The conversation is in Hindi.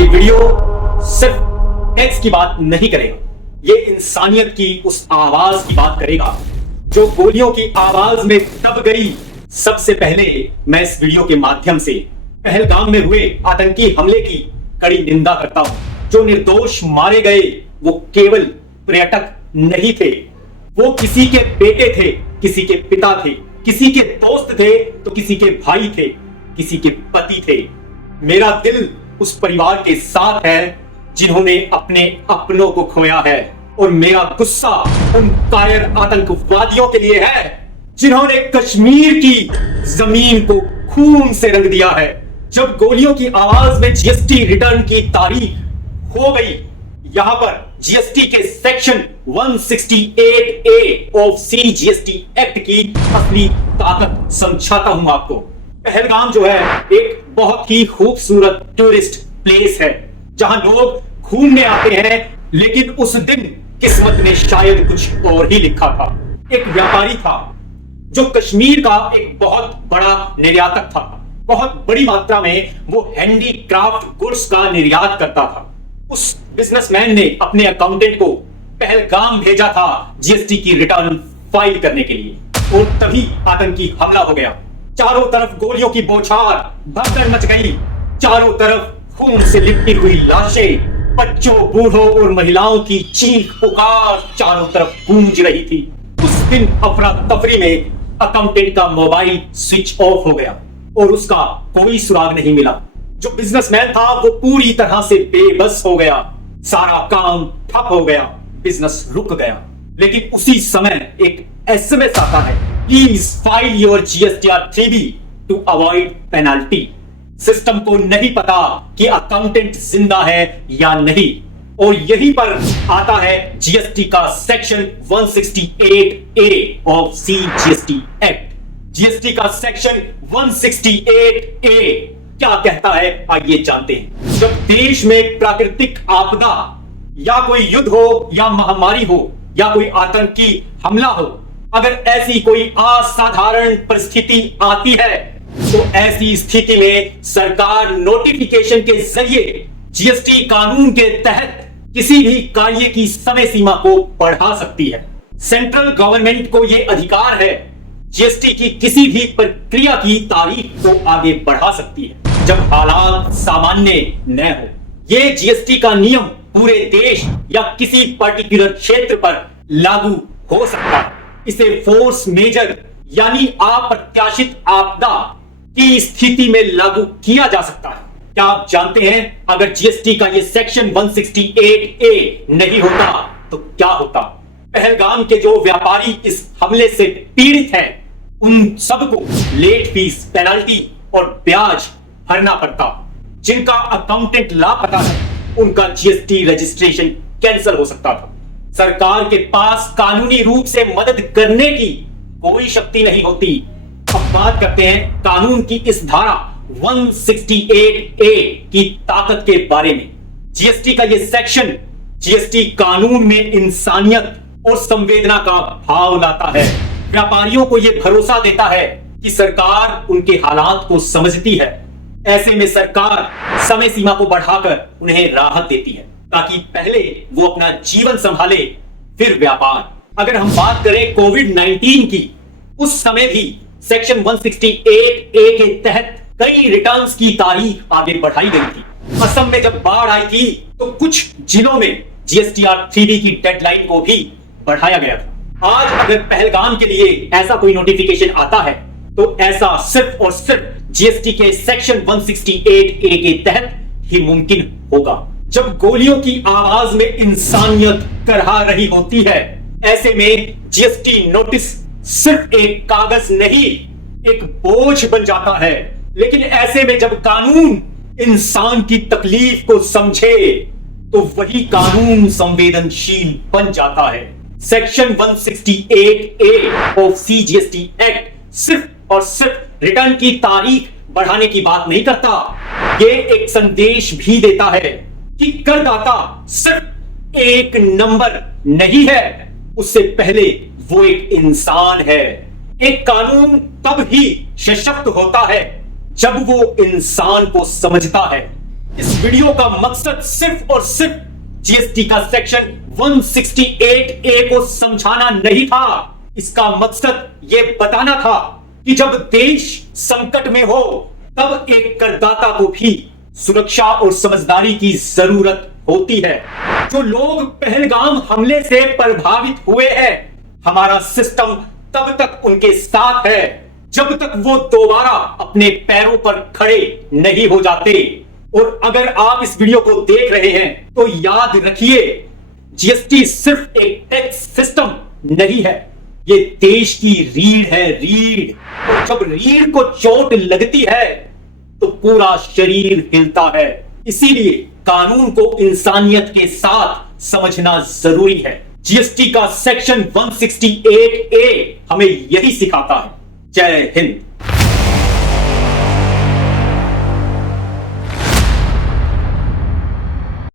ये वीडियो सिर्फ टैक्स की बात नहीं करेगा, ये इंसानियत की उस आवाज की बात करेगा जो गोलियों की आवाज में दब गई। सबसे पहले मैं इस वीडियो के माध्यम से पहलगाम में हुए आतंकी हमले की कड़ी निंदा करता हूं। जो निर्दोष मारे गए वो केवल पर्यटक नहीं थे, वो किसी के बेटे थे, किसी के पिता थे, किसी के दोस्त थे तो किसी के भाई थे, किसी के पति थे। मेरा दिल उस परिवार के साथ है जिन्होंने अपने अपनों को खोया है, और मेरा गुस्सा उन कायर आतंकवादियों के लिए है जिन्होंने कश्मीर की जमीन को खून से रंग दिया है। जब गोलियों की आवाज में जीएसटी रिटर्न की तारीख हो गई, यहां पर जीएसटी के section 168A of CGST act की असली ताकत समझाता हूं आपको। पहलगाम जो है एक बहुत ही खूबसूरत टूरिस्ट प्लेस है जहां लोग घूमने आते हैं, लेकिन उस दिन किस्मत ने शायद कुछ और ही लिखा था। एक व्यापारी था जो कश्मीर का एक बहुत बड़ा निर्यातक था। बहुत बड़ी मात्रा में वो हैंडीक्राफ्ट गुड्स का निर्यात करता था। उस बिजनेसमैन ने अपने अकाउंटेंट को पहलगाम भेजा था जीएसटी की रिटर्न फाइल करने के लिए, और तभी आतंकी हमला हो गया। चारों तरफ गोलियों की बौछार, भगदड़ मच गई। चारों तरफ खून से लिपटी हुई लाशें, बच्चों, बूढ़ों और महिलाओं की चीख पुकार चारों तरफ गूंज रही थी। उस दिन अफरा तफरी में अकाउंटेंट का मोबाइल स्विच ऑफ हो गया और उसका कोई सुराग नहीं मिला। जो बिजनेसमैन था वो पूरी तरह से बेबस हो गया। सारा काम ठप हो गया, बिजनेस रुक गया। लेकिन उसी समय एक एसएमएस आता है, please file your GSTR 3B to avoid penalty. System को नहीं पता कि अकाउंटेंट जिंदा है या नहीं, और यहीं पर आता है जीएसटी का section 168A of CGST act. GST का सेक्शन 168A क्या कहता है, आइए जानते हैं। जब देश में प्राकृतिक आपदा या कोई युद्ध हो या महामारी हो या कोई आतंकी हमला हो, अगर ऐसी कोई असाधारण परिस्थिति आती है तो ऐसी स्थिति में सरकार नोटिफिकेशन के जरिए जीएसटी कानून के तहत किसी भी कार्य की समय सीमा को बढ़ा सकती है। सेंट्रल गवर्नमेंट को यह अधिकार है जीएसटी की किसी भी प्रक्रिया की तारीख को आगे बढ़ा सकती है जब हालात सामान्य न हो। यह जीएसटी का नियम पूरे देश या किसी पर्टिकुलर क्षेत्र पर लागू हो सकता है। इसे फोर्स मेजर यानी अप्रत्याशित आपदा की स्थिति में लागू किया जा सकता है। क्या आप जानते हैं अगर जीएसटी का ये सेक्शन 168A नहीं होता तो क्या होता? पहलगाम के जो व्यापारी इस हमले से पीड़ित हैं, उन सबको लेट फीस, पेनल्टी और ब्याज भरना पड़ता। जिनका अकाउंटेंट लापता है उनका जीएसटी रजिस्ट्रेशन कैंसिल हो सकता था। सरकार के पास कानूनी रूप से मदद करने की कोई शक्ति नहीं होती। अब बात करते हैं कानून की इस धारा 168A की ताकत के बारे में। जीएसटी का यह सेक्शन जीएसटी कानून में इंसानियत और संवेदना का भाव लाता है। व्यापारियों को यह भरोसा देता है कि सरकार उनके हालात को समझती है। ऐसे में सरकार समय सीमा को बढ़ाकर उन्हें राहत देती है ताकि पहले वो अपना जीवन संभाले फिर व्यापार। अगर हम बात करें कोविड-19 की, उस समय भी सेक्शन 168A के तहत कई रिटर्न्स की तारीख आगे बढ़ाई गई थी। असम में जब बाढ़ आई थी तो कुछ जिलों में GSTR 3B की डेडलाइन को भी बढ़ाया गया था। आज अगर पहलगाम के लिए ऐसा कोई नोटिफिकेशन आता है तो ऐसा सिर्फ और सिर्फ जीएसटी के सेक्शन 168A के तहत ही मुमकिन होगा। जब गोलियों की आवाज में इंसानियत करहा रही होती है, ऐसे में जीएसटी नोटिस सिर्फ एक कागज नहीं, एक बोझ बन जाता है। लेकिन ऐसे में जब कानून इंसान की तकलीफ को समझे तो वही कानून संवेदनशील बन जाता है। Section 168A of CGST act सिर्फ और सिर्फ रिटर्न की तारीख बढ़ाने की बात नहीं करता, ये एक संदेश भी देता है कि करदाता सिर्फ एक नंबर नहीं है, उससे पहले वो एक इंसान है। एक कानून तब ही सशक्त होता है जब वो इंसान को समझता है। इस वीडियो का मकसद सिर्फ और सिर्फ जीएसटी का सेक्शन 168A को समझाना नहीं था। इसका मकसद यह बताना था कि जब देश संकट में हो तब एक करदाता को भी सुरक्षा और समझदारी की जरूरत होती है। जो लोग पहलगाम हमले से प्रभावित हुए हैं, हमारा सिस्टम तब तक उनके साथ है जब तक वो दोबारा अपने पैरों पर खड़े नहीं हो जाते। और अगर आप इस वीडियो को देख रहे हैं तो याद रखिए, जीएसटी सिर्फ एक टैक्स सिस्टम नहीं है, ये देश की रीढ़ है, रीढ़। और जब रीढ़ को चोट लगती है तो पूरा शरीर हिलता है। इसीलिए कानून को इंसानियत के साथ समझना जरूरी है। जीएसटी का सेक्शन 168A हमें यही सिखाता है। जय हिंद।